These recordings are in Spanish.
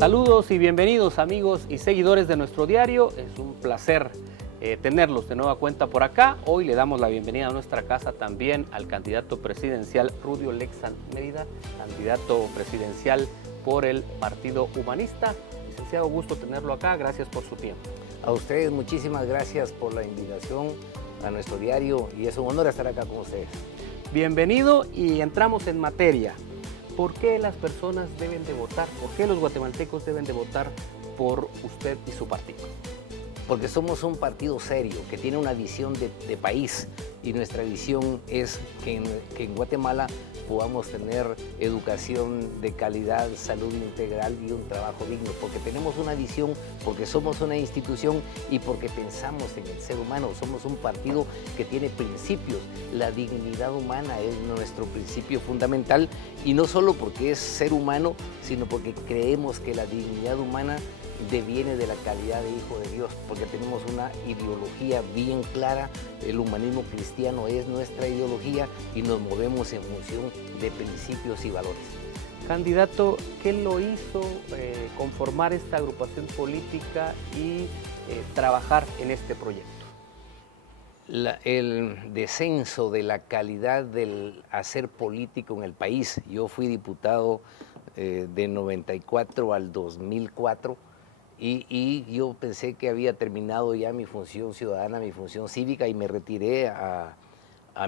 Saludos y bienvenidos amigos y seguidores de nuestro diario. Es un placer tenerlos de nueva cuenta por acá. Hoy le damos la bienvenida a nuestra casa también al candidato presidencial Rudio Lexan Mérida, candidato presidencial por el Partido Humanista. Licenciado, gusto tenerlo acá, gracias por su tiempo. A ustedes muchísimas gracias por la invitación a nuestro diario y es un honor estar acá con ustedes. Bienvenido y entramos en materia. ¿Por qué las personas deben de votar? ¿Por qué los guatemaltecos deben de votar por usted y su partido? Porque somos un partido serio, que tiene una visión de país y nuestra visión es que en Guatemala podamos tener educación de calidad, salud integral y un trabajo digno, porque tenemos una visión, porque somos una institución y porque pensamos en el ser humano. Somos un partido que tiene principios. La dignidad humana es nuestro principio fundamental y no solo porque es ser humano, sino porque creemos que la dignidad humana deviene de la calidad de hijo de Dios, porque tenemos una ideología bien clara. El humanismo cristiano es nuestra ideología y nos movemos en función de principios y valores. Candidato, ¿qué lo hizo conformar esta agrupación política y trabajar en este proyecto? El descenso de la calidad del hacer político en el país. Yo fui diputado de 94 al 2004 y yo pensé que había terminado ya mi función ciudadana, mi función cívica, y me retiré a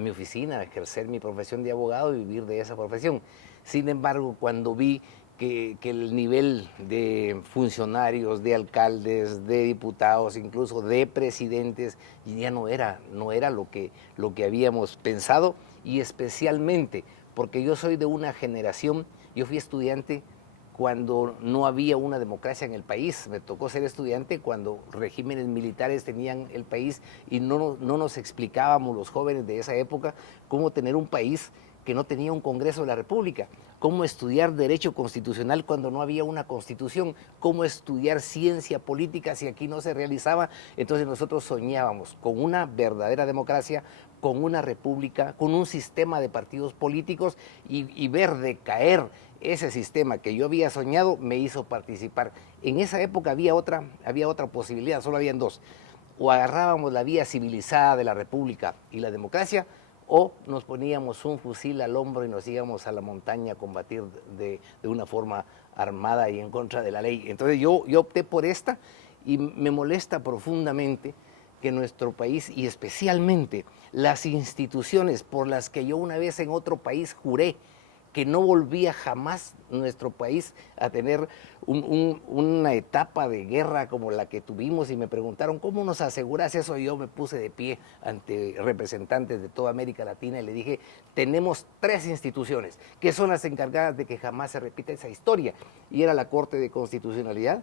mi oficina a ejercer mi profesión de abogado y vivir de esa profesión. Sin embargo, cuando vi que el nivel de funcionarios, de alcaldes, de diputados, incluso de presidentes, ya no era lo que habíamos pensado, y especialmente porque yo soy de una generación, yo fui estudiante cuando no había una democracia en el país. Me tocó ser estudiante cuando regímenes militares tenían el país y no nos explicábamos los jóvenes de esa época cómo tener un país que no tenía un Congreso de la República, cómo estudiar Derecho Constitucional cuando no había una Constitución, cómo estudiar ciencia política si aquí no se realizaba. Entonces nosotros soñábamos con una verdadera democracia, con una república, con un sistema de partidos políticos, y ver decaer ese sistema que yo había soñado me hizo participar. En esa época había otra posibilidad, solo habían dos: o agarrábamos la vía civilizada de la república y la democracia, o nos poníamos un fusil al hombro y nos íbamos a la montaña a combatir de una forma armada y en contra de la ley. Entonces yo opté por esta, y me molesta profundamente que nuestro país, y especialmente las instituciones por las que yo una vez en otro país juré que no volvía jamás nuestro país a tener una etapa de guerra como la que tuvimos, y me preguntaron ¿cómo nos aseguras eso? Y yo me puse de pie ante representantes de toda América Latina y le dije: tenemos tres instituciones que son las encargadas de que jamás se repita esa historia, y era la Corte de Constitucionalidad,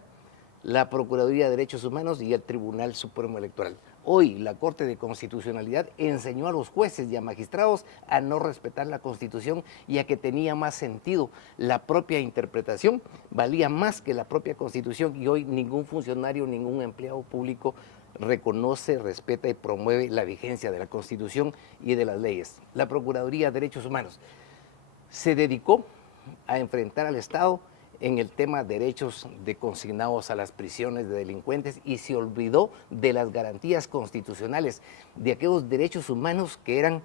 la Procuraduría de Derechos Humanos y el Tribunal Supremo Electoral. Hoy la Corte de Constitucionalidad enseñó a los jueces y a magistrados a no respetar la Constitución y a que tenía más sentido la propia interpretación, valía más que la propia Constitución, y hoy ningún funcionario, ningún empleado público reconoce, respeta y promueve la vigencia de la Constitución y de las leyes. La Procuraduría de Derechos Humanos se dedicó a enfrentar al Estado en el tema de derechos de consignados a las prisiones de delincuentes, y se olvidó de las garantías constitucionales, de aquellos derechos humanos que eran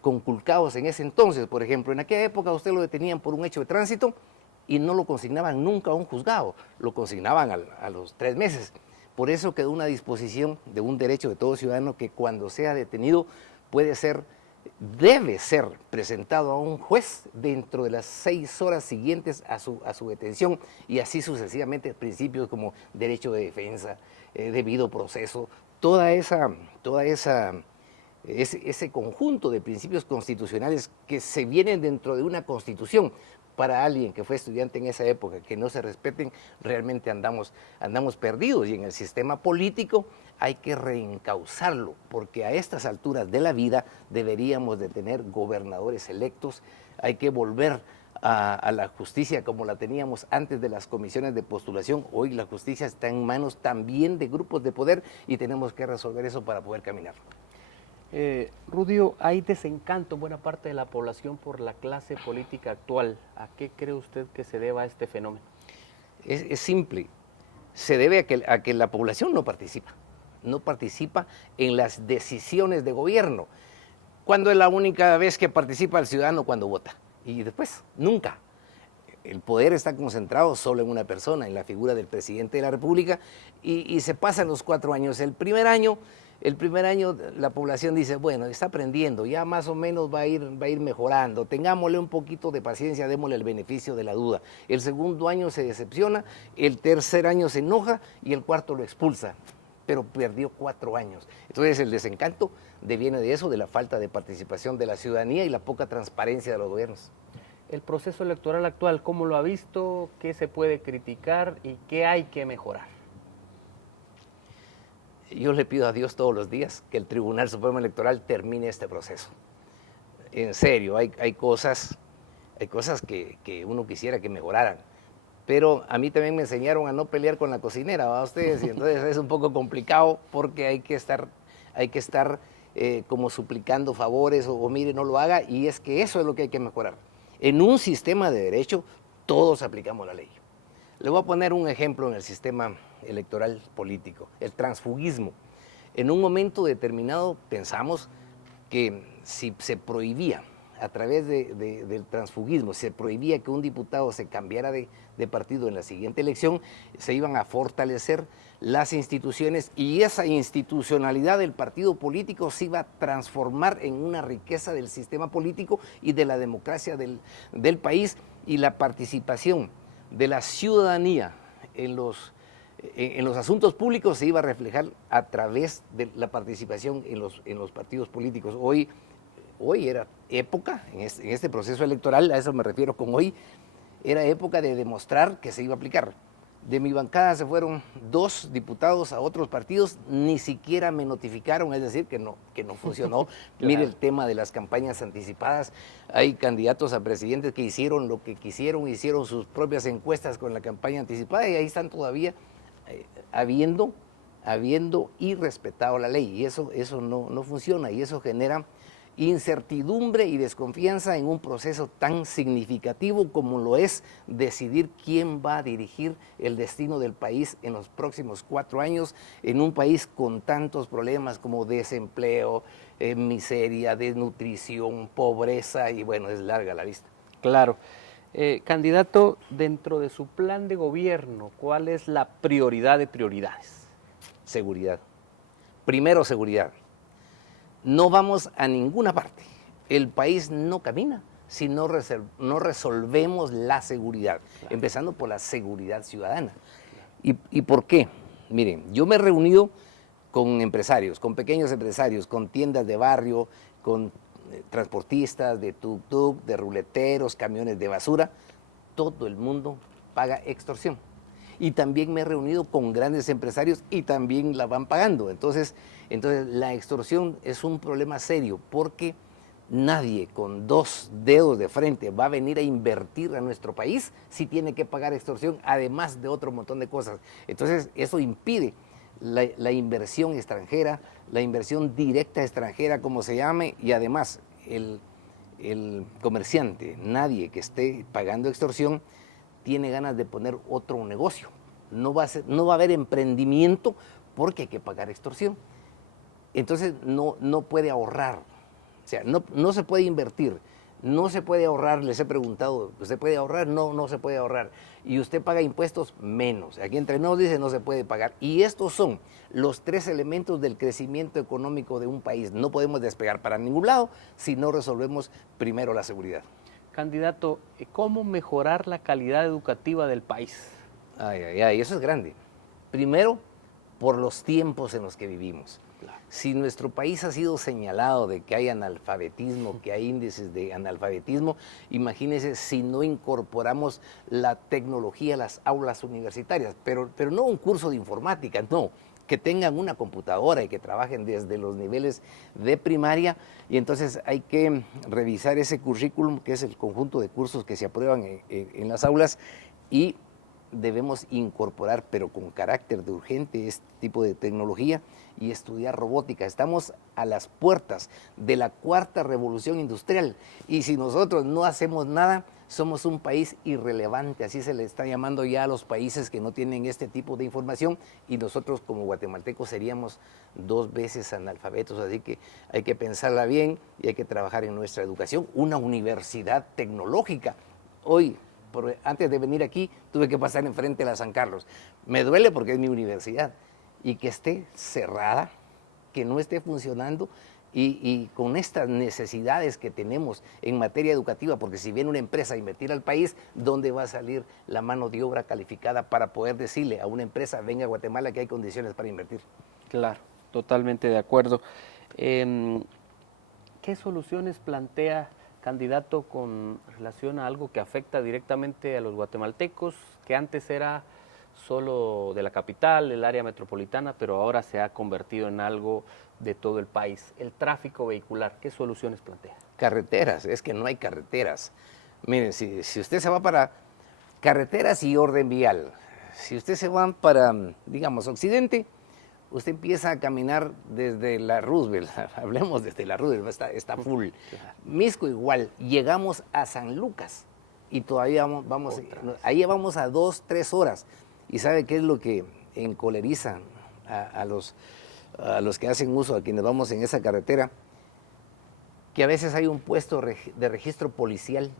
conculcados en ese entonces. Por ejemplo, en aquella época usted lo detenían por un hecho de tránsito y no lo consignaban nunca a un juzgado, lo consignaban a los 3 meses. Por eso quedó una disposición de un derecho de todo ciudadano que cuando sea detenido debe ser presentado a un juez dentro de las 6 horas siguientes a su detención, y así sucesivamente. Principios como derecho de defensa, debido proceso, ese conjunto de principios constitucionales que se vienen dentro de una constitución. Para alguien que fue estudiante en esa época, que no se respeten, realmente andamos perdidos. Y en el sistema político hay que reencauzarlo, porque a estas alturas de la vida deberíamos de tener gobernadores electos. Hay que volver a la justicia como la teníamos antes de las comisiones de postulación. Hoy la justicia está en manos también de grupos de poder y tenemos que resolver eso para poder caminar. Rudio, hay desencanto en buena parte de la población por la clase política actual. ¿A qué cree usted que se deba este fenómeno? Es simple. Se debe a que la población no participa en las decisiones de gobierno. ¿Cuándo es la única vez que participa el ciudadano? Cuando vota. Y después, nunca. El poder está concentrado solo en una persona, en la figura del presidente de la República, y se pasan los 4 años. El primer año la población dice, bueno, está aprendiendo, ya más o menos va a ir mejorando, tengámosle un poquito de paciencia, démosle el beneficio de la duda. El segundo año se decepciona, el tercer año se enoja y el cuarto lo expulsa, pero perdió 4 años. Entonces el desencanto deviene de eso, de la falta de participación de la ciudadanía y la poca transparencia de los gobiernos. El proceso electoral actual, ¿cómo lo ha visto? ¿Qué se puede criticar y qué hay que mejorar? Yo le pido a Dios todos los días que el Tribunal Supremo Electoral termine este proceso. En serio, hay cosas que uno quisiera que mejoraran, pero a mí también me enseñaron a no pelear con la cocinera, ¿va ustedes? Y entonces es un poco complicado porque hay que estar como suplicando favores o mire, no lo haga, y es que eso es lo que hay que mejorar. En un sistema de derecho todos aplicamos la ley. Le voy a poner un ejemplo en el sistema electoral político, el transfugismo. En un momento determinado pensamos que si se prohibía a través del transfugismo, se prohibía que un diputado se cambiara de partido en la siguiente elección, se iban a fortalecer las instituciones y esa institucionalidad del partido político se iba a transformar en una riqueza del sistema político y de la democracia del país, y la participación de la ciudadanía en los asuntos públicos se iba a reflejar a través de la participación en los partidos políticos. Hoy era época, en este proceso electoral, a eso me refiero con hoy, era época de demostrar que se iba a aplicar. De mi bancada se fueron 2 diputados a otros partidos, ni siquiera me notificaron, es decir, que no funcionó. Claro. Mire el tema de las campañas anticipadas, hay candidatos a presidentes que hicieron lo que quisieron, hicieron sus propias encuestas con la campaña anticipada y ahí están todavía habiendo irrespetado la ley, y eso no funciona, y eso genera incertidumbre y desconfianza en un proceso tan significativo como lo es decidir quién va a dirigir el destino del país en los próximos 4 años, en un país con tantos problemas como desempleo, miseria, desnutrición, pobreza, y bueno, es larga la lista. Claro. Candidato, dentro de su plan de gobierno, ¿cuál es la prioridad de prioridades? Seguridad. Primero, seguridad. No vamos a ninguna parte. El país no camina si no resolvemos la seguridad, claro, empezando por la seguridad ciudadana. ¿Y por qué? Miren, yo me he reunido con empresarios, con pequeños empresarios, con tiendas de barrio, con transportistas de tuk-tuk, de ruleteros, camiones de basura. Todo el mundo paga extorsión. Y también me he reunido con grandes empresarios y también la van pagando. Entonces la extorsión es un problema serio porque nadie con 2 dedos de frente va a venir a invertir a nuestro país si tiene que pagar extorsión, además de otro montón de cosas. Entonces eso impide la inversión extranjera, la inversión directa extranjera, como se llame, y además el comerciante, nadie que esté pagando extorsión, tiene ganas de poner otro negocio. No va a haber emprendimiento porque hay que pagar extorsión. Entonces no puede ahorrar, o sea, no se puede invertir, no se puede ahorrar. Les he preguntado, ¿usted puede ahorrar? No se puede ahorrar. Y usted paga impuestos menos. Aquí entre nos dice no se puede pagar. Y estos son los 3 elementos del crecimiento económico de un país. No podemos despegar para ningún lado si no resolvemos primero la seguridad. Candidato, ¿cómo mejorar la calidad educativa del país? Eso es grande. Primero, por los tiempos en los que vivimos. Claro. Si nuestro país ha sido señalado de que hay analfabetismo, que hay índices de analfabetismo, imagínense si no incorporamos la tecnología a las aulas universitarias, pero no un curso de informática, no, que tengan una computadora y que trabajen desde los niveles de primaria, y entonces hay que revisar ese currículum, que es el conjunto de cursos que se aprueban en las aulas, y debemos incorporar, pero con carácter de urgente, este tipo de tecnología y estudiar robótica. Estamos a las puertas de la 4ª revolución industrial y si nosotros no hacemos nada, somos un país irrelevante, así se le está llamando ya a los países que no tienen este tipo de información, y nosotros como guatemaltecos seríamos 2 veces analfabetos, así que hay que pensarla bien y hay que trabajar en nuestra educación. Una universidad tecnológica. Hoy, antes de venir aquí, tuve que pasar enfrente de la San Carlos. Me duele porque es mi universidad, y que esté cerrada, que no esté funcionando, y con estas necesidades que tenemos en materia educativa, porque si viene una empresa a invertir al país, ¿dónde va a salir la mano de obra calificada para poder decirle a una empresa, venga a Guatemala, que hay condiciones para invertir? Claro, totalmente de acuerdo. ¿Qué soluciones plantea, candidato, con relación a algo que afecta directamente a los guatemaltecos, que antes era solo de la capital, el área metropolitana, pero ahora se ha convertido en algo de todo el país? El tráfico vehicular, ¿qué soluciones plantea? Carreteras, es que no hay carreteras. Miren, si usted se va para carreteras y orden vial, si usted se va para, digamos, occidente, usted empieza a caminar desde la Roosevelt, hablemos desde la Roosevelt, está full. Misco igual, llegamos a San Lucas y todavía ahí vamos a 2, 3 horas. ¿Y sabe qué es lo que encoleriza a los que hacen uso, a quienes vamos en esa carretera? Que a veces hay un puesto de registro policial.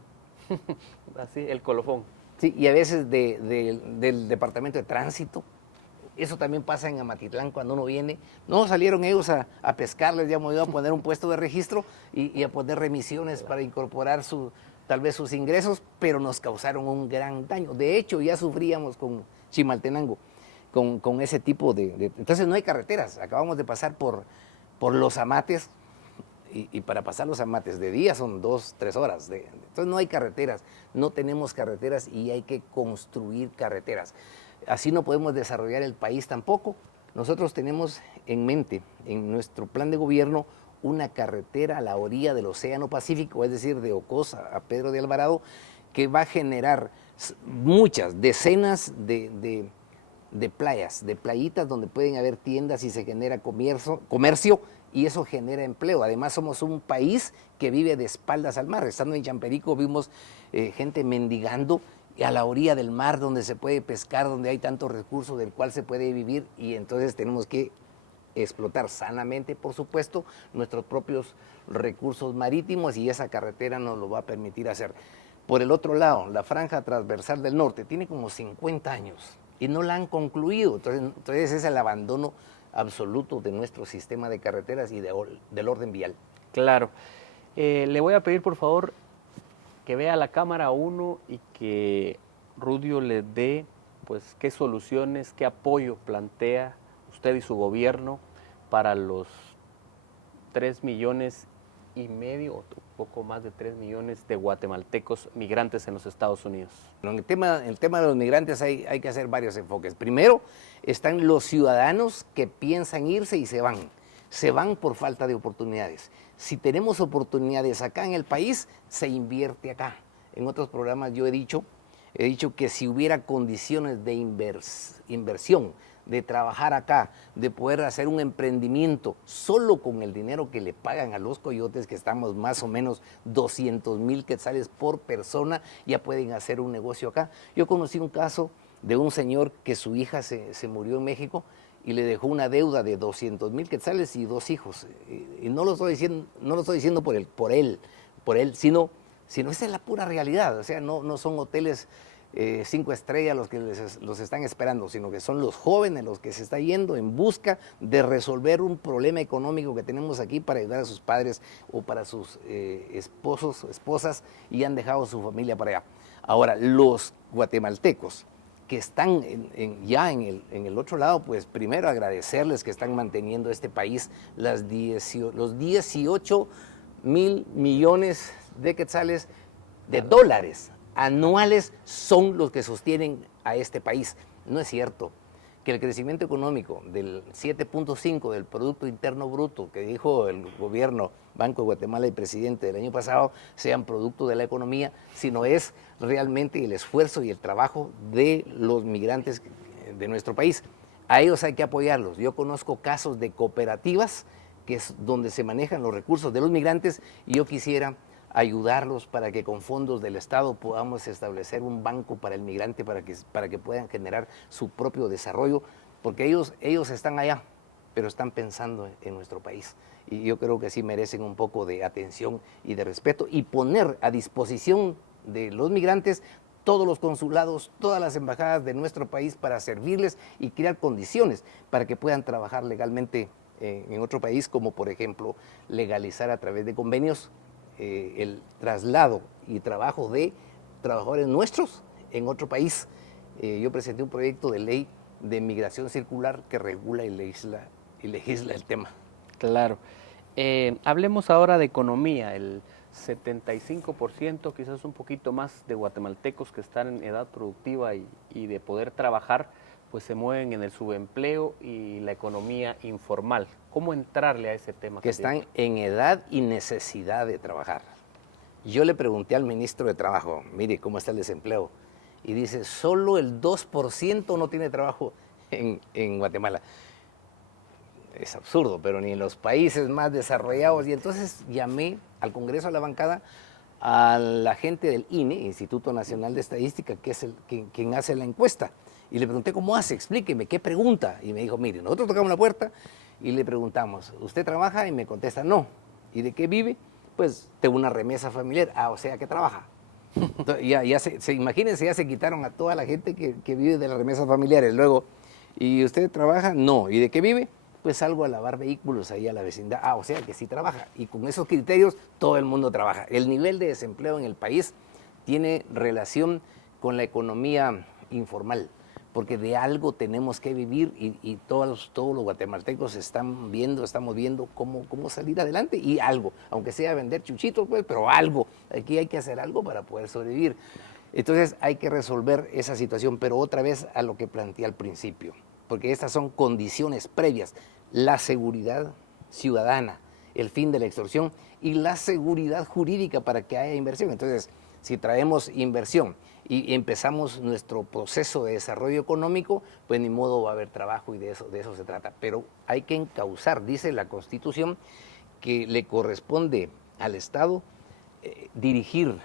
Así, el colofón. Sí, y a veces del departamento de tránsito. Eso también pasa en Amatitlán cuando uno viene. No salieron ellos a pescarles, ya me iba a poner un puesto de registro y a poner remisiones para incorporar tal vez sus ingresos, pero nos causaron un gran daño. De hecho, ya sufríamos con Chimaltenango, con ese tipo de... Entonces no hay carreteras. Acabamos de pasar por los Amates, y para pasar los Amates de día son 2, 3 horas. Entonces no hay carreteras, no tenemos carreteras y hay que construir carreteras. Así no podemos desarrollar el país tampoco. Nosotros tenemos en mente, en nuestro plan de gobierno, una carretera a la orilla del Océano Pacífico, es decir, de Ocosa a Pedro de Alvarado, que va a generar muchas, decenas de playas, de playitas donde pueden haber tiendas y se genera comercio, y eso genera empleo. Además, somos un país que vive de espaldas al mar. Estando en Champerico vimos gente mendigando a la orilla del mar, donde se puede pescar, donde hay tantos recursos del cual se puede vivir, y entonces tenemos que explotar sanamente, por supuesto, nuestros propios recursos marítimos, y esa carretera nos lo va a permitir hacer. Por el otro lado, la franja transversal del norte tiene como 50 años y no la han concluido. Entonces es el abandono absoluto de nuestro sistema de carreteras y del orden vial. Claro. Le voy a pedir, por favor, que vea a la cámara 1 y que Rudio le dé, pues, qué soluciones, qué apoyo plantea usted y su gobierno para los 3,5 millones o un poco más de 3 millones de guatemaltecos migrantes en los Estados Unidos. En el tema de los migrantes hay que hacer varios enfoques. Primero, están los ciudadanos que piensan irse y se van. Se van por falta de oportunidades. Si tenemos oportunidades acá en el país, se invierte acá. En otros programas yo he dicho que si hubiera condiciones de inversión, de trabajar acá, de poder hacer un emprendimiento solo con el dinero que le pagan a los coyotes, que estamos más o menos 200,000 quetzales por persona, ya pueden hacer un negocio acá. Yo conocí un caso de un señor que su hija se murió en México y le dejó una deuda de 200,000 quetzales y 2 hijos. Y no lo estoy diciendo por él, sino esa es la pura realidad. O sea, no son hoteles 5 estrellas los que los están esperando, sino que son los jóvenes los que se están yendo en busca de resolver un problema económico que tenemos aquí para ayudar a sus padres o para sus esposos, esposas, y han dejado su familia para allá. Ahora, los guatemaltecos que están ya en el otro lado, pues primero agradecerles que están manteniendo este país. Los 18,000 millones de quetzales, de dólares anuales, son los que sostienen a este país. No es cierto que el crecimiento económico del 7.5 del Producto Interno Bruto que dijo el gobierno, Banco de Guatemala y presidente del año pasado, sean producto de la economía, sino es realmente el esfuerzo y el trabajo de los migrantes de nuestro país. A ellos hay que apoyarlos. Yo conozco casos de cooperativas que es donde se manejan los recursos de los migrantes, y yo quisiera ayudarlos para que con fondos del Estado podamos establecer un banco para el migrante para que puedan generar su propio desarrollo, porque ellos están allá, pero están pensando en nuestro país. Y yo creo que sí merecen un poco de atención y de respeto y poner a disposición de los migrantes todos los consulados, todas las embajadas de nuestro país para servirles y crear condiciones para que puedan trabajar legalmente en otro país, como por ejemplo legalizar a través de convenios el traslado y trabajo de trabajadores nuestros en otro país. Yo presenté un proyecto de ley de migración circular que regula y legisla el tema. Claro. Hablemos ahora de economía. El 75%, quizás un poquito más, de guatemaltecos que están en edad productiva y de poder trabajar, pues se mueven en el subempleo y la economía informal. ¿Cómo entrarle a ese tema? Que están en edad y necesidad de trabajar. Yo le pregunté al ministro de Trabajo, mire, ¿cómo está el desempleo? Y dice, solo el 2% no tiene trabajo en Guatemala. Es absurdo, pero ni en los países más desarrollados. Y entonces llamé al Congreso, a la bancada, a la gente del INE, Instituto Nacional de Estadística, que es quien hace la encuesta. Y le pregunté, ¿cómo hace? Explíqueme, ¿qué pregunta? Y me dijo, mire, nosotros tocamos la puerta y le preguntamos, ¿usted trabaja? Y me contesta, no. ¿Y de qué vive? Pues de una remesa familiar. Ah, o sea, que trabaja. Entonces, imagínense, ya se quitaron a toda la gente que vive de las remesas familiares. Luego, ¿y usted trabaja? No. ¿Y de qué vive? Pues salgo a lavar vehículos ahí a la vecindad. Ah, o sea que sí trabaja. Y con esos criterios todo el mundo trabaja. El nivel de desempleo en el país tiene relación con la economía informal, porque de algo tenemos que vivir y todos los guatemaltecos estamos viendo cómo salir adelante y algo, aunque sea vender chuchitos, pues, pero algo. Aquí hay que hacer algo para poder sobrevivir. Entonces hay que resolver esa situación, pero otra vez a lo que planteé al principio, porque estas son condiciones previas: la seguridad ciudadana, el fin de la extorsión y la seguridad jurídica para que haya inversión. Entonces, si traemos inversión y empezamos nuestro proceso de desarrollo económico, pues ni modo va a haber trabajo y de eso se trata. Pero hay que encauzar, dice la Constitución, que le corresponde al Estado dirigir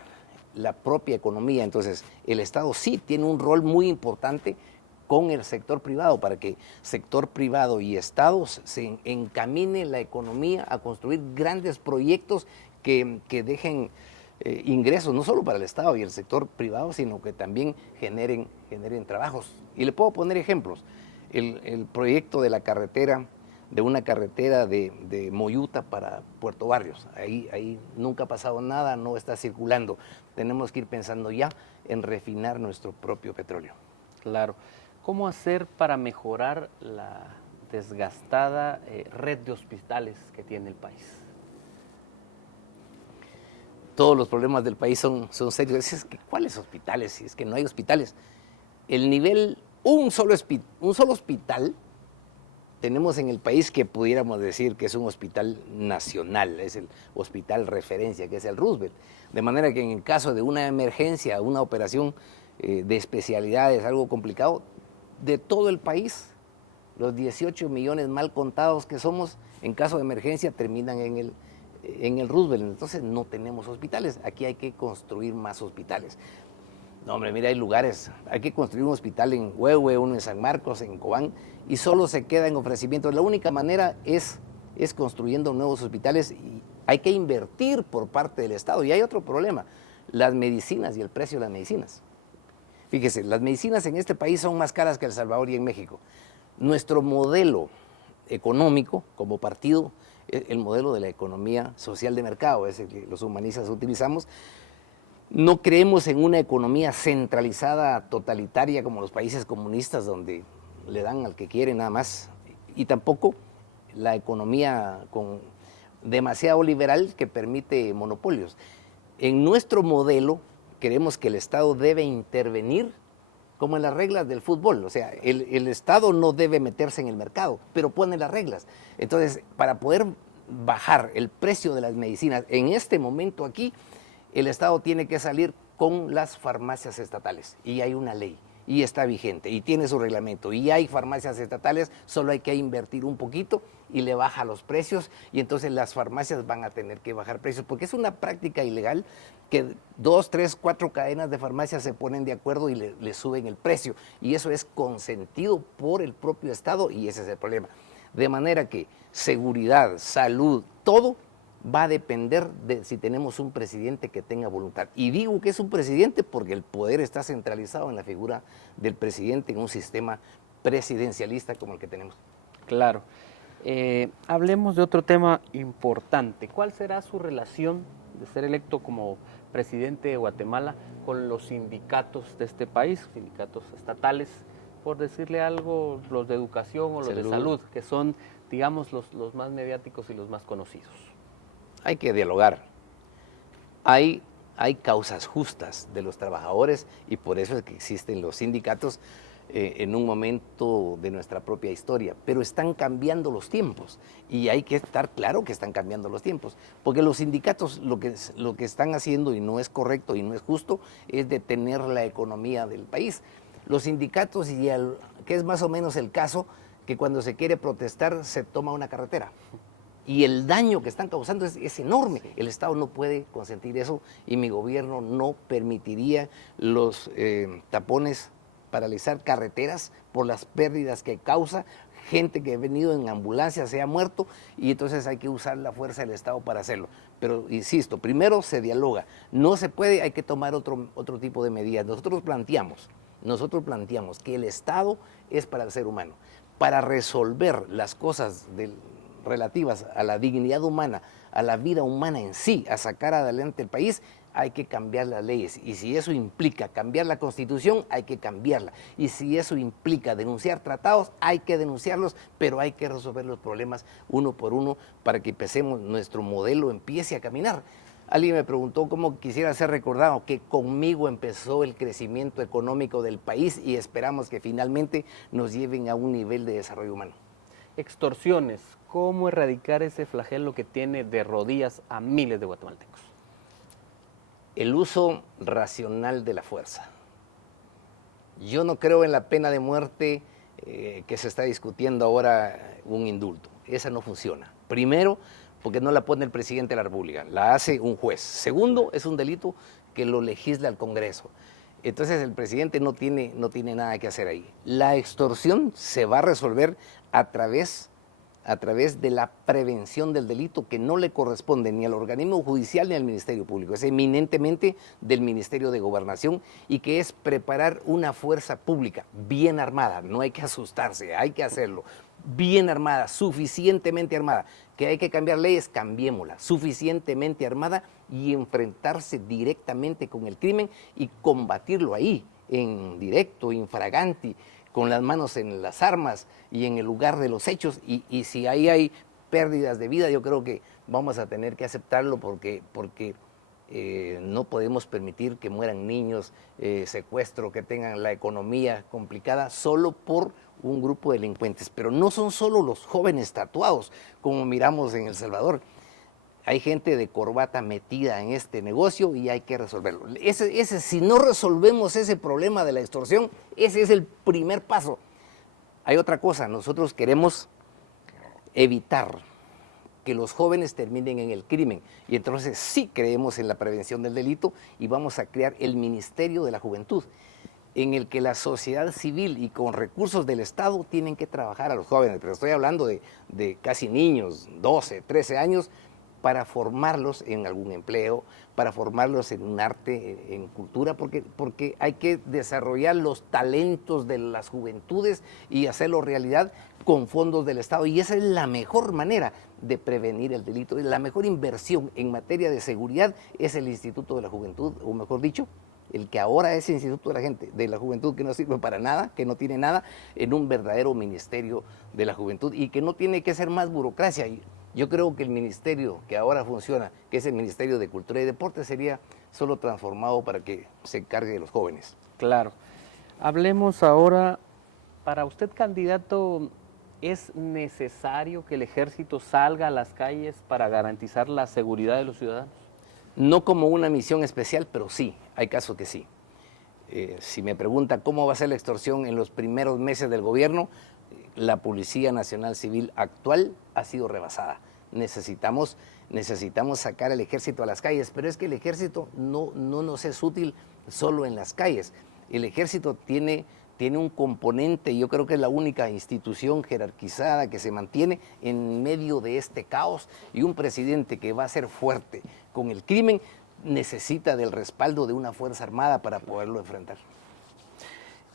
la propia economía. Entonces, el Estado sí tiene un rol muy importante con el sector privado, para que sector privado y estados se encamine la economía a construir grandes proyectos que dejen ingresos, no solo para el Estado y el sector privado, sino que también generen trabajos. Y le puedo poner ejemplos. El proyecto de la carretera, de una carretera de Moyuta para Puerto Barrios. Ahí nunca ha pasado nada, no está circulando. Tenemos que ir pensando ya en refinar nuestro propio petróleo. Claro. ¿Cómo hacer para mejorar la desgastada red de hospitales que tiene el país? Todos los problemas del país son serios. Es que, ¿cuáles hospitales? Si es que no hay hospitales. El nivel, un solo hospital tenemos en el país que pudiéramos decir que es un hospital nacional, es el hospital referencia, que es el Roosevelt. De manera que en el caso de una emergencia, una operación de especialidades, algo complicado, de todo el país, los 18 millones mal contados que somos, en caso de emergencia terminan en el Roosevelt. Entonces no tenemos hospitales. Aquí hay que construir más hospitales. No, hombre, mira, hay lugares. Hay que construir un hospital en Huehue, uno en San Marcos, en Cobán, y solo se queda en ofrecimientos. La única manera es construyendo nuevos hospitales, y hay que invertir por parte del Estado. Y hay otro problema: las medicinas y el precio de las medicinas. Fíjese, las medicinas en este país son más caras que en El Salvador y en México. Nuestro modelo económico como partido, el modelo de la economía social de mercado, es el que los humanistas utilizamos. No creemos en una economía centralizada, totalitaria, como los países comunistas, donde le dan al que quiere nada más. Y tampoco la economía con demasiado liberal que permite monopolios. En nuestro modelo creemos que el Estado debe intervenir como en las reglas del fútbol. O sea, el Estado no debe meterse en el mercado, pero pone las reglas. Entonces, para poder bajar el precio de las medicinas, en este momento aquí, el Estado tiene que salir con las farmacias estatales. Y hay una ley y está vigente y tiene su reglamento y hay farmacias estatales, solo hay que invertir un poquito y le baja los precios y entonces las farmacias van a tener que bajar precios porque es una práctica ilegal que 2, 3, 4 cadenas de farmacias se ponen de acuerdo y le suben el precio y eso es consentido por el propio Estado y ese es el problema. De manera que seguridad, salud, todo va a depender de si tenemos un presidente que tenga voluntad. Y digo que es un presidente porque el poder está centralizado en la figura del presidente en un sistema presidencialista como el que tenemos. Claro. Hablemos de otro tema importante. ¿Cuál será su relación de ser electo como presidente de Guatemala con los sindicatos de este país, sindicatos estatales, por decirle algo, los de educación o los de salud, que son, digamos, los más mediáticos y los más conocidos? Hay que dialogar. Hay causas justas de los trabajadores y por eso es que existen los sindicatos en un momento de nuestra propia historia, pero están cambiando los tiempos y hay que estar claro que están cambiando los tiempos, porque los sindicatos lo que están haciendo y no es correcto y no es justo es detener la economía del país. Los sindicatos, que es más o menos el caso, que cuando se quiere protestar se toma una carretera. Y el daño que están causando es enorme. El Estado no puede consentir eso y mi gobierno no permitiría los tapones, paralizar carreteras por las pérdidas que causa. Gente que ha venido en ambulancia se ha muerto y entonces hay que usar la fuerza del Estado para hacerlo. Pero insisto, primero se dialoga. No se puede, hay que tomar otro tipo de medidas. Nosotros planteamos que el Estado es para el ser humano. Para resolver las cosas relativas a la dignidad humana, a la vida humana en sí, a sacar adelante el país, hay que cambiar las leyes. Y si eso implica cambiar la Constitución, hay que cambiarla. Y si eso implica denunciar tratados, hay que denunciarlos, pero hay que resolver los problemas uno por uno para que nuestro modelo empiece a caminar. Alguien me preguntó cómo quisiera ser recordado, que conmigo empezó el crecimiento económico del país y esperamos que finalmente nos lleven a un nivel de desarrollo humano. Extorsiones. ¿Cómo erradicar ese flagelo que tiene de rodillas a miles de guatemaltecos? El uso racional de la fuerza. Yo no creo en la pena de muerte que se está discutiendo ahora, un indulto. Esa no funciona. Primero, porque no la pone el presidente de la República, la hace un juez. Segundo, es un delito que lo legisla el Congreso. Entonces el presidente no tiene nada que hacer ahí. La extorsión se va a resolver a través de la prevención del delito, que no le corresponde ni al organismo judicial ni al Ministerio Público, es eminentemente del Ministerio de Gobernación y que es preparar una fuerza pública bien armada, no hay que asustarse, hay que hacerlo, bien armada, suficientemente armada, que hay que cambiar leyes, cambiémosla, suficientemente armada y enfrentarse directamente con el crimen y combatirlo ahí, en directo, infraganti, con las manos en las armas y en el lugar de los hechos, y si ahí hay pérdidas de vida, yo creo que vamos a tener que aceptarlo porque no podemos permitir que mueran niños, secuestro, que tengan la economía complicada solo por un grupo de delincuentes. Pero no son solo los jóvenes tatuados, como miramos en El Salvador. Hay gente de corbata metida en este negocio y hay que resolverlo. Si no resolvemos ese problema de la extorsión, ese es el primer paso. Hay otra cosa, nosotros queremos evitar que los jóvenes terminen en el crimen y entonces sí creemos en la prevención del delito y vamos a crear el Ministerio de la Juventud, en el que la sociedad civil y con recursos del Estado tienen que trabajar a los jóvenes, pero estoy hablando de casi niños, 12, 13 años, para formarlos en algún empleo, para formarlos en un arte, en cultura, porque hay que desarrollar los talentos de las juventudes y hacerlo realidad con fondos del Estado. Y esa es la mejor manera de prevenir el delito. La mejor inversión en materia de seguridad es el Instituto de la Juventud, o mejor dicho, el que ahora es el Instituto de la Juventud, que no sirve para nada, que no tiene nada, en un verdadero Ministerio de la Juventud y que no tiene que ser más burocracia. Yo creo que el ministerio que ahora funciona, que es el Ministerio de Cultura y Deporte, sería solo transformado para que se encargue de los jóvenes. Claro. Hablemos ahora, para usted, candidato, ¿es necesario que el ejército salga a las calles para garantizar la seguridad de los ciudadanos? No como una misión especial, pero sí, hay casos que sí. Si me pregunta cómo va a ser la extorsión en los primeros meses del gobierno, la Policía Nacional Civil actual ha sido rebasada. Necesitamos sacar al ejército a las calles, pero es que el ejército no nos es útil solo en las calles. El ejército tiene un componente, yo creo que es la única institución jerarquizada que se mantiene en medio de este caos, y un presidente que va a ser fuerte con el crimen necesita del respaldo de una fuerza armada para poderlo enfrentar.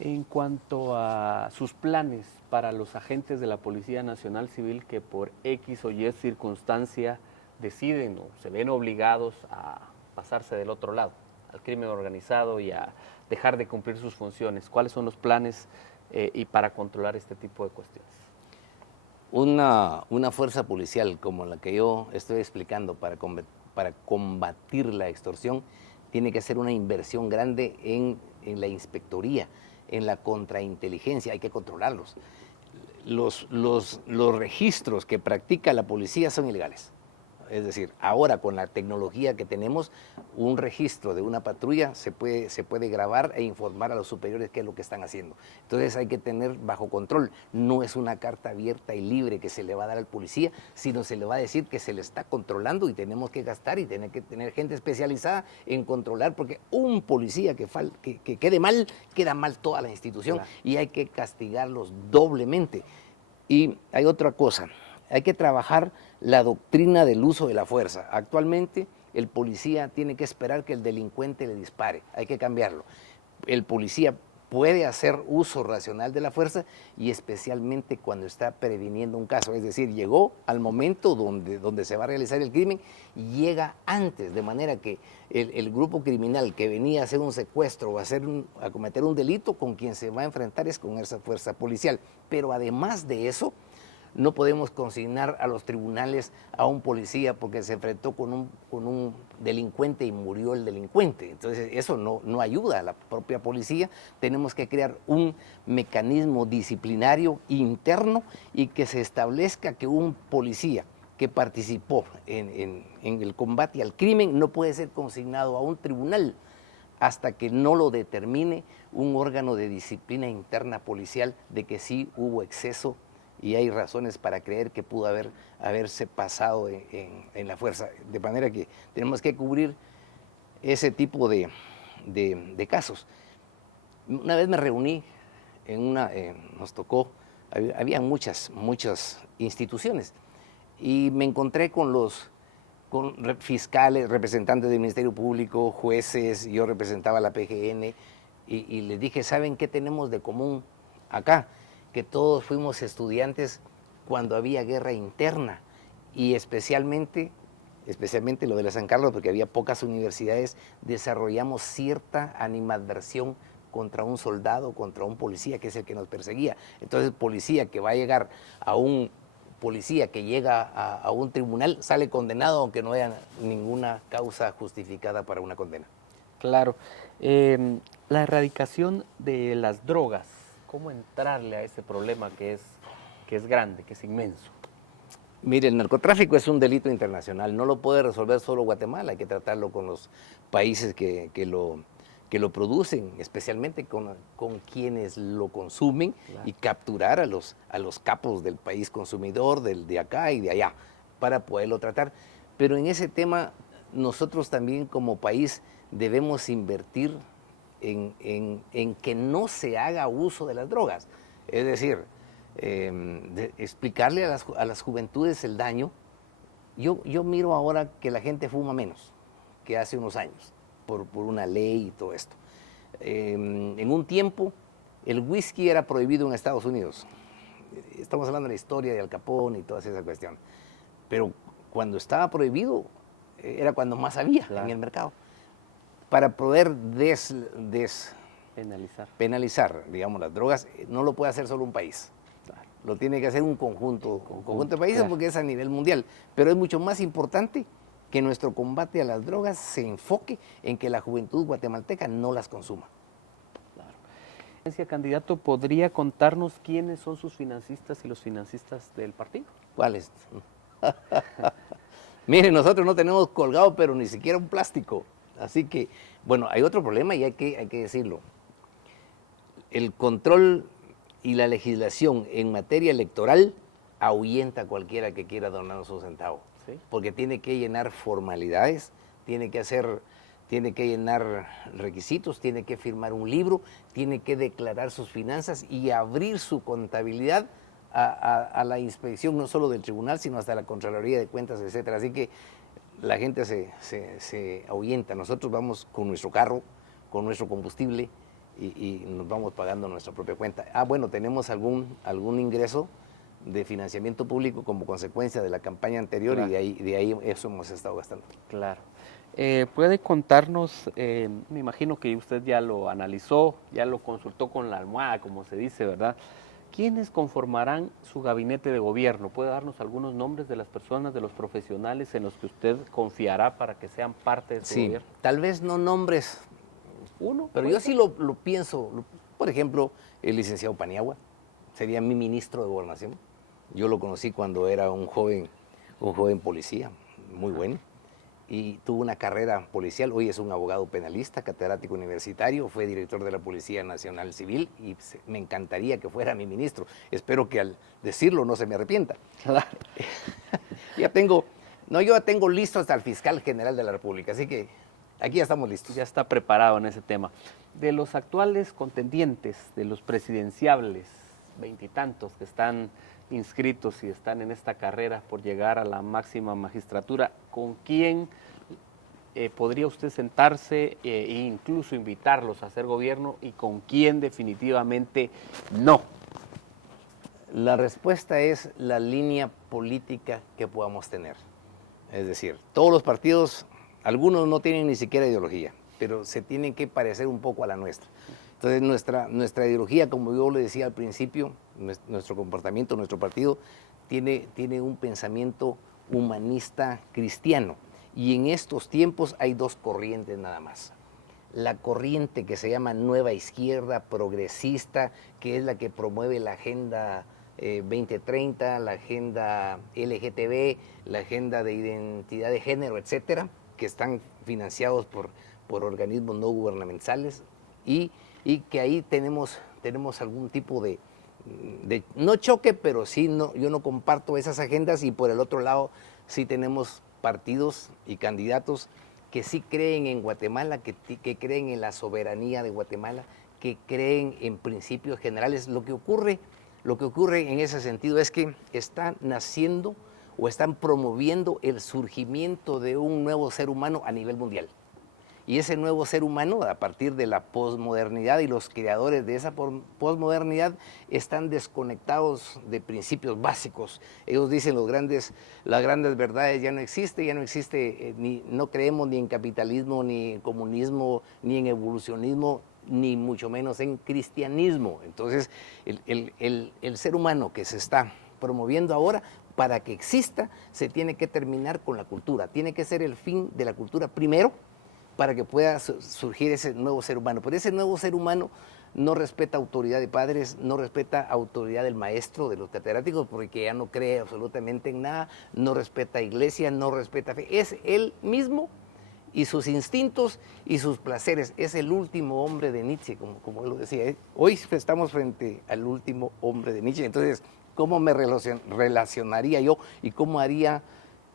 En cuanto a sus planes para los agentes de la Policía Nacional Civil que por X o Y circunstancia deciden o se ven obligados a pasarse del otro lado, al crimen organizado y a dejar de cumplir sus funciones, ¿cuáles son los planes y para controlar este tipo de cuestiones? Una fuerza policial como la que yo estoy explicando para combatir la extorsión tiene que ser una inversión grande en la inspectoría, en la contrainteligencia. Hay que controlarlos. Los registros que practica la policía son ilegales. Es decir, ahora con la tecnología que tenemos, un registro de una patrulla se puede grabar e informar a los superiores qué es lo que están haciendo. Entonces hay que tener bajo control. No es una carta abierta y libre que se le va a dar al policía, sino se le va a decir que se le está controlando y tenemos que gastar y tener que tener gente especializada en controlar, porque un policía que quede mal, queda mal toda la institución. Claro. Y hay que castigarlos doblemente. Y hay otra cosa. Hay que trabajar la doctrina del uso de la fuerza. Actualmente el policía tiene que esperar que el delincuente le dispare, hay que cambiarlo. El policía puede hacer uso racional de la fuerza y especialmente cuando está previniendo un caso, es decir, llegó al momento donde se va a realizar el crimen, llega antes, de manera que el grupo criminal que venía a hacer un secuestro o a cometer un delito, con quien se va a enfrentar es con esa fuerza policial. Pero además de eso, no podemos consignar a los tribunales a un policía porque se enfrentó con un delincuente y murió el delincuente. Entonces eso no ayuda a la propia policía. Tenemos que crear un mecanismo disciplinario interno y que se establezca que un policía que participó en el combate al crimen no puede ser consignado a un tribunal hasta que no lo determine un órgano de disciplina interna policial de que sí hubo exceso y hay razones para creer que pudo haberse pasado en la fuerza. De manera que tenemos que cubrir ese tipo de casos. Una vez me reuní nos tocó, había muchas instituciones, y me encontré con fiscales, representantes del Ministerio Público, jueces, yo representaba la PGN, y les dije, ¿saben qué tenemos de común acá? Que todos fuimos estudiantes cuando había guerra interna, y especialmente lo de la San Carlos, porque había pocas universidades, desarrollamos cierta animadversión contra un soldado, contra un policía, que es el que nos perseguía. Entonces, policía que va a llegar a un policía que llega a un tribunal sale condenado, aunque no haya ninguna causa justificada para una condena. Claro. La erradicación de las drogas, ¿cómo entrarle a ese problema que es grande, que es inmenso? Mire, el narcotráfico es un delito internacional, no lo puede resolver solo Guatemala, hay que tratarlo con los países que lo producen, especialmente con quienes lo consumen, claro, y capturar a los capos del país consumidor, de acá y de allá, para poderlo tratar. Pero en ese tema nosotros también como país debemos invertir en que no se haga uso de las drogas. Es decir, explicarle a las juventudes el daño. Yo miro ahora que la gente fuma menos que hace unos años, por una ley y todo esto. En un tiempo, el whisky era prohibido en Estados Unidos. Estamos hablando de la historia de Al Capone y toda esa cuestión. Pero cuando estaba prohibido, era cuando más había, claro, en el mercado. Para poder penalizar, digamos, las drogas, no lo puede hacer solo un país. Claro. Lo tiene que hacer un conjunto de países, claro, porque es a nivel mundial. Pero es mucho más importante que nuestro combate a las drogas se enfoque en que la juventud guatemalteca no las consuma. Claro. Candidato, ¿podría contarnos quiénes son sus financistas y los financistas del partido? ¿Cuáles? Miren, nosotros no tenemos colgado, pero ni siquiera un plástico. Así que, bueno, hay otro problema y hay que decirlo. el control y la legislación en materia electoral ahuyenta a cualquiera que quiera donar un centavo, ¿Sí? porque tiene que llenar formalidades, tiene que llenar requisitos, tiene que firmar un libro, tiene que declarar sus finanzas y abrir su contabilidad a la inspección, no solo del tribunal, sino hasta la Contraloría de Cuentas, etcétera. Así que la gente se ahuyenta. Nosotros vamos con nuestro carro, con nuestro combustible y nos vamos pagando nuestra propia cuenta. Bueno, tenemos algún ingreso de financiamiento público como consecuencia de la campaña anterior, claro, y de ahí eso hemos estado gastando. Claro. ¿Puede contarnos, me imagino que usted ya lo analizó, ya lo consultó con la almohada, como se dice, ¿verdad? ¿Quiénes conformarán su gabinete de gobierno? ¿Puede darnos algunos nombres de las personas, de los profesionales en los que usted confiará para que sean parte de su gobierno? Tal vez no nombres uno, pero yo sí lo pienso. Por ejemplo, el licenciado Paniagua sería mi ministro de Gobernación. Yo lo conocí cuando era un joven policía, muy bueno, y tuvo una carrera policial. Hoy es un abogado penalista, catedrático universitario, fue director de la Policía Nacional Civil y me encantaría que fuera mi ministro. Espero que al decirlo no se me arrepienta. Claro. Yo ya tengo listo hasta el fiscal general de la República, así que aquí ya estamos listos. Ya está preparado en ese tema. De los actuales contendientes, de los presidenciables, veintitantos que están inscritos y están en esta carrera por llegar a la máxima magistratura, ¿con quién podría usted sentarse e incluso invitarlos a hacer gobierno y con quién definitivamente no? La respuesta es la línea política que podamos tener. Es decir, todos los partidos, algunos no tienen ni siquiera ideología, pero se tienen que parecer un poco a la nuestra. Entonces nuestra ideología, como yo le decía al principio, nuestro comportamiento, nuestro partido, tiene un pensamiento humanista cristiano. Y en estos tiempos hay dos corrientes nada más. La corriente que se llama Nueva Izquierda Progresista, que es la que promueve la Agenda 2030, la Agenda LGTB, la Agenda de Identidad de Género, etcétera, que están financiados por organismos no gubernamentales, y que ahí tenemos algún tipo de no choque, pero sí, yo no comparto esas agendas, y por el otro lado sí tenemos partidos y candidatos que sí creen en Guatemala, que creen en la soberanía de Guatemala, que creen en principios generales. Lo que ocurre en ese sentido es que están naciendo o están promoviendo el surgimiento de un nuevo ser humano a nivel mundial. Y ese nuevo ser humano, a partir de la posmodernidad, y los creadores de esa posmodernidad están desconectados de principios básicos. Ellos dicen las grandes verdades ya no existe, no creemos ni en capitalismo, ni en comunismo, ni en evolucionismo, ni mucho menos en cristianismo. Entonces, el ser humano que se está promoviendo ahora, para que exista, se tiene que terminar con la cultura. Tiene que ser el fin de la cultura primero, para que pueda surgir ese nuevo ser humano. Pero ese nuevo ser humano no respeta autoridad de padres, no respeta autoridad del maestro, de los catedráticos, porque ya no cree absolutamente en nada, no respeta iglesia, no respeta fe. Es él mismo y sus instintos y sus placeres. Es el último hombre de Nietzsche, como él lo decía. Hoy estamos frente al último hombre de Nietzsche. Entonces, ¿cómo me relacionaría yo y cómo haría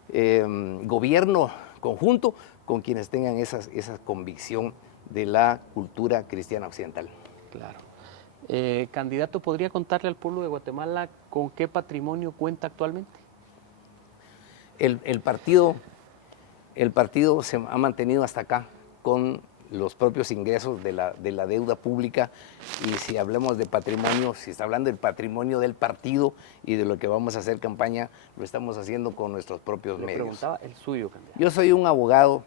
gobierno conjunto con quienes tengan esa convicción de la cultura cristiana occidental? Claro. Candidato, ¿podría contarle al pueblo de Guatemala con qué patrimonio cuenta actualmente? El partido se ha mantenido hasta acá con los propios ingresos de la deuda pública, y si hablamos de patrimonio, si está hablando del patrimonio del partido y de lo que vamos a hacer campaña, lo estamos haciendo con nuestros propios medios. Le preguntaba el suyo, candidato. Yo soy un abogado,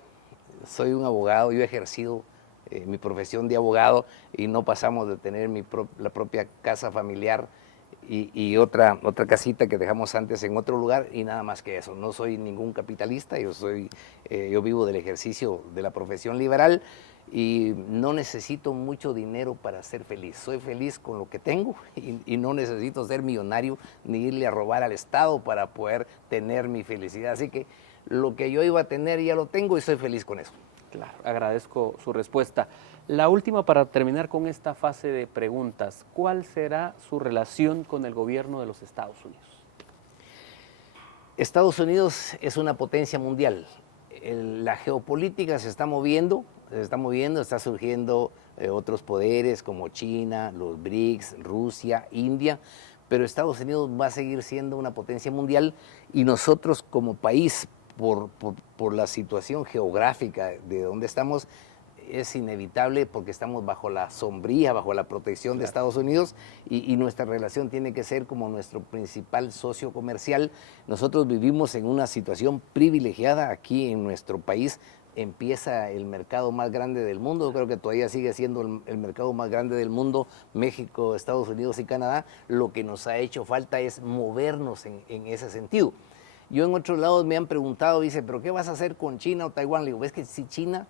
yo he ejercido mi profesión de abogado, y no pasamos de tener la propia casa familiar y otra casita que dejamos antes en otro lugar, y nada más que eso. No soy ningún capitalista, yo vivo del ejercicio de la profesión liberal, y no necesito mucho dinero para ser feliz. Soy feliz con lo que tengo, y no necesito ser millonario ni irle a robar al Estado para poder tener mi felicidad. Así que lo que yo iba a tener ya lo tengo y soy feliz con eso. Claro, agradezco su respuesta. La última para terminar con esta fase de preguntas. ¿Cuál será su relación con el gobierno de los Estados Unidos? Estados Unidos es una potencia mundial. La geopolítica se está moviendo, está surgiendo otros poderes como China, los BRICS, Rusia, India, pero Estados Unidos va a seguir siendo una potencia mundial y nosotros como país, por la situación geográfica de donde estamos, es inevitable porque estamos bajo la sombría, bajo la protección de Estados Unidos y nuestra relación tiene que ser como nuestro principal socio comercial. Nosotros vivimos en una situación privilegiada aquí en nuestro país. Empieza el mercado más grande del mundo, yo creo que todavía sigue siendo el mercado más grande del mundo, México, Estados Unidos y Canadá. Lo que nos ha hecho falta es movernos en ese sentido. Yo en otros lados me han preguntado, dice, ¿pero qué vas a hacer con China o Taiwán? Le digo, ves que si China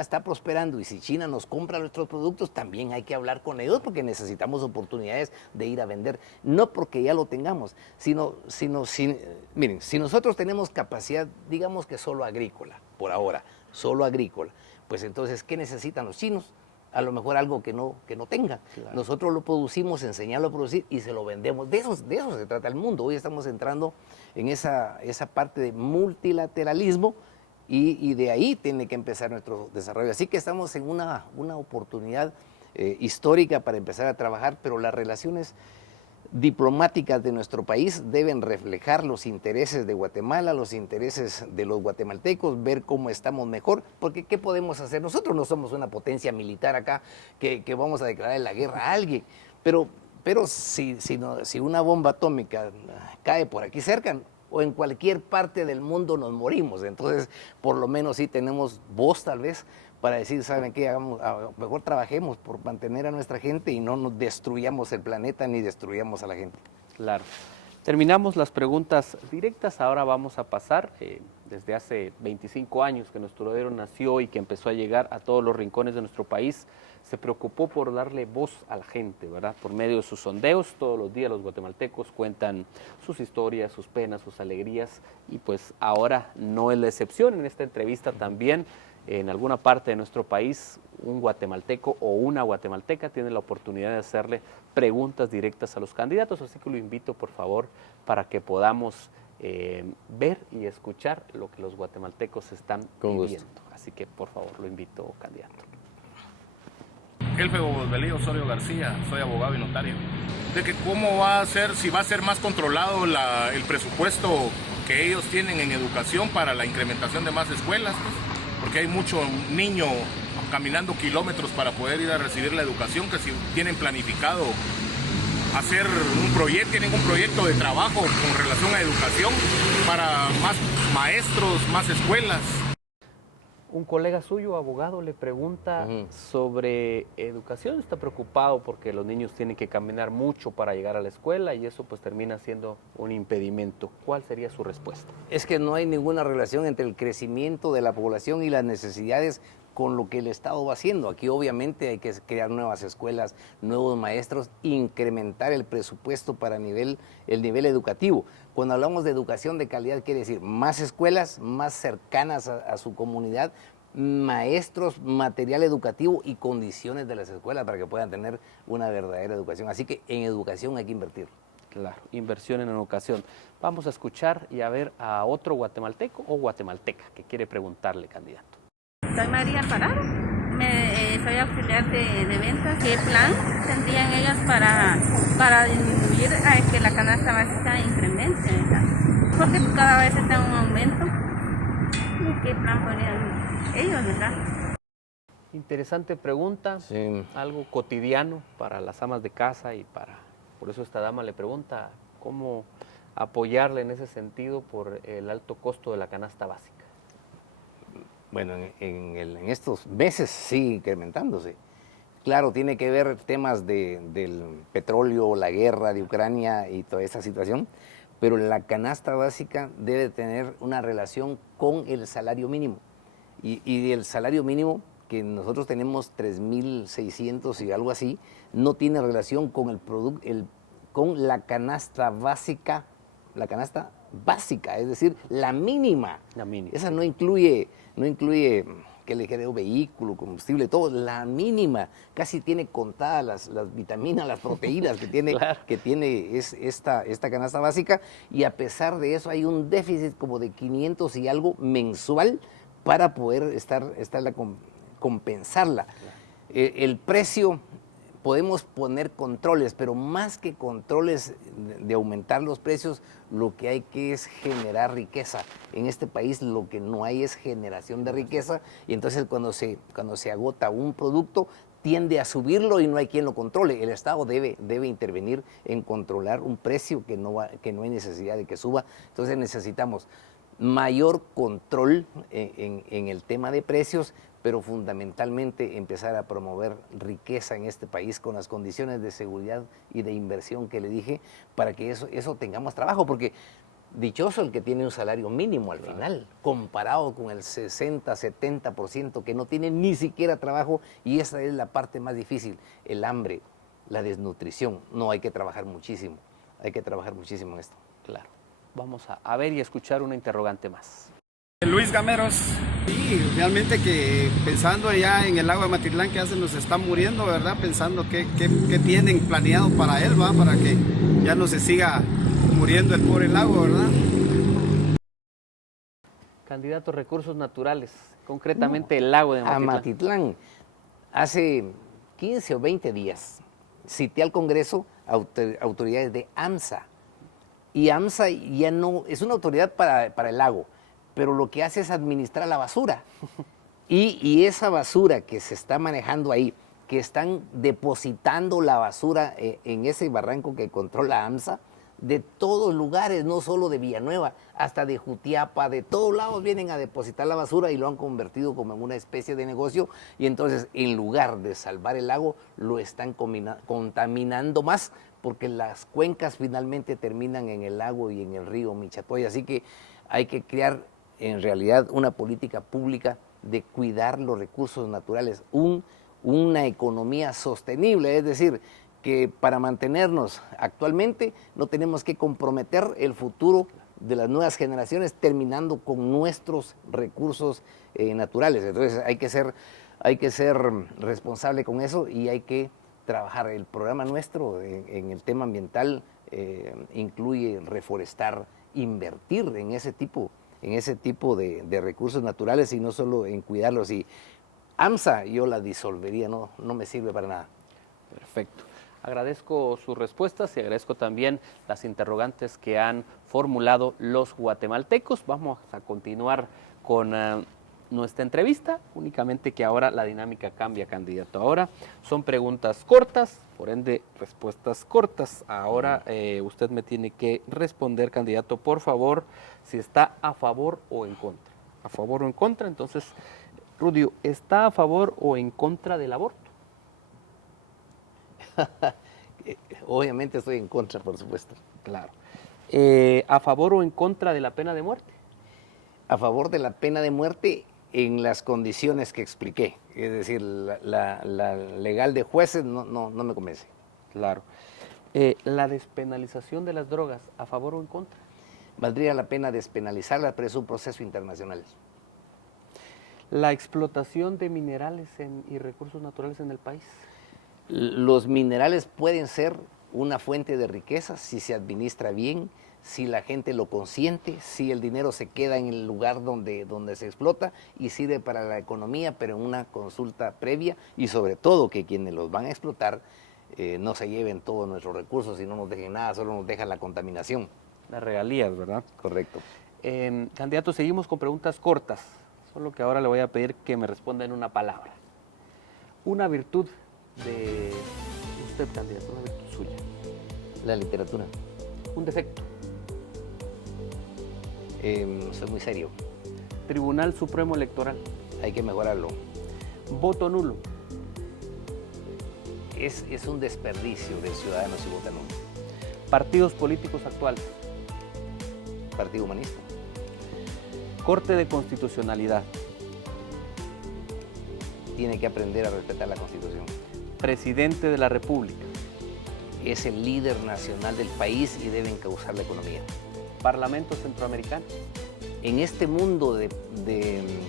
está prosperando y si China nos compra nuestros productos, también hay que hablar con ellos porque necesitamos oportunidades de ir a vender. No porque ya lo tengamos, miren, si nosotros tenemos capacidad, digamos que solo agrícola, por ahora, solo agrícola, pues entonces, ¿qué necesitan los chinos? A lo mejor algo que no tengan. Claro. Nosotros lo producimos, enseñarlo a producir y se lo vendemos. De eso se trata el mundo. Hoy estamos entrando en esa parte de multilateralismo y de ahí tiene que empezar nuestro desarrollo. Así que estamos en una oportunidad histórica para empezar a trabajar, pero las relaciones diplomáticas de nuestro país deben reflejar los intereses de Guatemala, los intereses de los guatemaltecos, ver cómo estamos mejor, porque ¿qué podemos hacer? Nosotros no somos una potencia militar acá que vamos a declarar la guerra a alguien, pero si una bomba atómica cae por aquí cerca o en cualquier parte del mundo nos morimos, entonces por lo menos sí tenemos voz tal vez para decir, ¿saben qué? Mejor trabajemos por mantener a nuestra gente y no nos destruyamos el planeta ni destruyamos a la gente. Claro. Terminamos las preguntas directas, ahora vamos a pasar, desde hace 25 años que nuestro héroe nació y que empezó a llegar a todos los rincones de nuestro país, se preocupó por darle voz a la gente, ¿verdad? Por medio de sus sondeos, todos los días los guatemaltecos cuentan sus historias, sus penas, sus alegrías, y pues ahora no es la excepción. En esta entrevista también, en alguna parte de nuestro país, un guatemalteco o una guatemalteca tiene la oportunidad de hacerle preguntas directas a los candidatos, así que lo invito por favor para que podamos ver y escuchar lo que los guatemaltecos están viviendo. Así que por favor lo invito, candidato. Jefe Belío Osorio García, soy abogado y notario. De que cómo va a ser, si va a ser más controlado el presupuesto que ellos tienen en educación para la incrementación de más escuelas, pues, porque hay mucho niño caminando kilómetros para poder ir a recibir la educación, que si tienen planificado hacer tienen un proyecto de trabajo con relación a educación para más maestros, más escuelas. Un colega suyo, abogado, le pregunta sobre educación. Está preocupado porque los niños tienen que caminar mucho para llegar a la escuela y eso pues termina siendo un impedimento. ¿Cuál sería su respuesta? Es que no hay ninguna relación entre el crecimiento de la población y las necesidades con lo que el Estado va haciendo. Aquí obviamente hay que crear nuevas escuelas, nuevos maestros, incrementar el presupuesto para el nivel educativo. Cuando hablamos de educación de calidad, quiere decir más escuelas, más cercanas a su comunidad, maestros, material educativo y condiciones de las escuelas para que puedan tener una verdadera educación. Así que en educación hay que invertir. Claro, inversión en educación. Vamos a escuchar y a ver a otro guatemalteco o guatemalteca que quiere preguntarle, candidato. Soy María Alvarado, soy auxiliar de ventas. ¿Qué plan tendrían ellos para disminuir a que la canasta básica incremente, ¿verdad? Porque cada vez está en un aumento. ¿Y qué plan ponían ellos, verdad? Interesante pregunta, Sí. Algo cotidiano para las amas de casa y por eso esta dama le pregunta cómo apoyarle en ese sentido por el alto costo de la canasta básica. Bueno, en estos meses sigue incrementándose. Claro, tiene que ver temas del petróleo, la guerra de Ucrania y toda esa situación, pero la canasta básica debe tener una relación con el salario mínimo. Y el salario mínimo, que nosotros tenemos 3.600 y algo así, no tiene relación con con la canasta básica, es decir, la mínima. La mínima. Esa no incluye que le generó vehículo, combustible, todo, la mínima, casi tiene contadas las vitaminas, las proteínas que tiene, Claro. que tiene esta canasta básica, y a pesar de eso hay un déficit como de 500 y algo mensual para poder compensarla. El precio, podemos poner controles, pero más que controles de aumentar los precios, lo que hay que es generar riqueza. En este país lo que no hay es generación de riqueza, y entonces cuando se agota un producto, tiende a subirlo y no hay quien lo controle. El Estado debe intervenir en controlar un precio que no hay necesidad de que suba. Entonces necesitamos mayor control en el tema de precios, pero fundamentalmente empezar a promover riqueza en este país con las condiciones de seguridad y de inversión que le dije, para que eso tengamos trabajo, porque dichoso el que tiene un salario mínimo al final, comparado con el 60-70% que no tiene ni siquiera trabajo, y esa es la parte más difícil, el hambre, la desnutrición. No, hay que trabajar muchísimo en esto. Claro. Vamos a ver y escuchar una interrogante más. Luis Gameros. Sí, realmente que pensando ya en el lago de Matitlán, que ya se nos está muriendo, ¿verdad? Pensando qué tienen planeado para él, ¿va? Para que ya no se siga muriendo el pobre lago, ¿verdad? Candidato a recursos naturales, concretamente el lago de Matitlán. A Matitlán, hace 15 o 20 días, cité al Congreso autoridades de AMSA. Y AMSA ya no es una autoridad para el lago, pero lo que hace es administrar la basura. Y esa basura que se está manejando ahí, que están depositando la basura en ese barranco que controla AMSA, de todos lugares, no solo de Villanueva, hasta de Jutiapa, de todos lados vienen a depositar la basura y lo han convertido como en una especie de negocio, y entonces en lugar de salvar el lago, lo están contaminando más, porque las cuencas finalmente terminan en el lago y en el río Michatoy. Así que hay que crear en realidad una política pública de cuidar los recursos naturales, una economía sostenible, es decir, que para mantenernos actualmente no tenemos que comprometer el futuro de las nuevas generaciones terminando con nuestros recursos naturales. Entonces hay que ser responsable con eso, y hay que trabajar. El programa nuestro en el tema ambiental incluye reforestar, invertir en ese tipo de recursos naturales, y no solo en cuidarlos. Y AMSA yo la disolvería, no me sirve para nada. Perfecto. Agradezco sus respuestas y agradezco también las interrogantes que han formulado los guatemaltecos. Vamos a continuar con nuestra entrevista, únicamente que ahora la dinámica cambia, candidato. Ahora son preguntas cortas, por ende respuestas cortas. Ahora usted me tiene que responder, candidato, por favor, si está a favor o en contra. A favor o en contra. Entonces, Rudio, ¿está a favor o en contra del aborto? Obviamente estoy en contra, por supuesto. Claro. ¿A favor o en contra de la pena de muerte? A favor de la pena de muerte en las condiciones que expliqué. Es decir, la legal de jueces no me convence. Claro. ¿La despenalización de las drogas, a favor o en contra? Valdría la pena despenalizarla, pero es un proceso internacional. ¿La explotación de minerales y recursos naturales en el país? Los minerales pueden ser una fuente de riqueza si se administra bien, si la gente lo consiente, si el dinero se queda en el lugar donde se explota y sirve para la economía, pero en una consulta previa, y sobre todo que quienes los van a explotar no se lleven todos nuestros recursos y no nos dejen nada, solo nos dejan la contaminación. Las regalías, ¿verdad? Correcto. Candidato, seguimos con preguntas cortas, solo que ahora le voy a pedir que me responda en una palabra. Una virtud de usted, candidato, una virtud suya. La literatura. Un defecto. Soy muy serio. Tribunal Supremo Electoral. Hay que mejorarlo. Voto nulo. Es un desperdicio de ciudadanos y votar nulo. Partidos políticos actuales. Partido Humanista. Corte de Constitucionalidad. Tiene que aprender a respetar la Constitución. Presidente de la República. Es el líder nacional del país y debe encauzar la economía. Parlamento Centroamericano. en este mundo de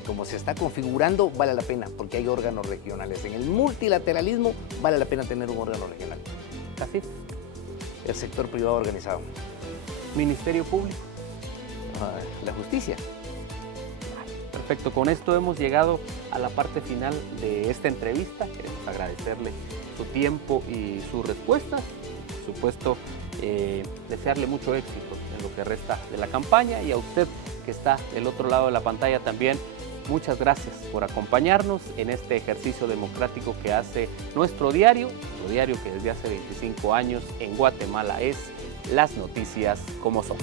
cómo se está configurando, vale la pena, porque hay órganos regionales. En el multilateralismo vale la pena tener un órgano regional. Así, El sector privado organizado. Ministerio Público. La justicia. Perfecto, con esto hemos llegado a la parte final de esta entrevista. Queremos agradecerle su tiempo y sus respuestas. Por supuesto, desearle mucho éxito en lo que resta de la campaña, y a usted que está del otro lado de la pantalla también, muchas gracias por acompañarnos en este ejercicio democrático que hace nuestro diario que desde hace 25 años en Guatemala es Las Noticias como Son.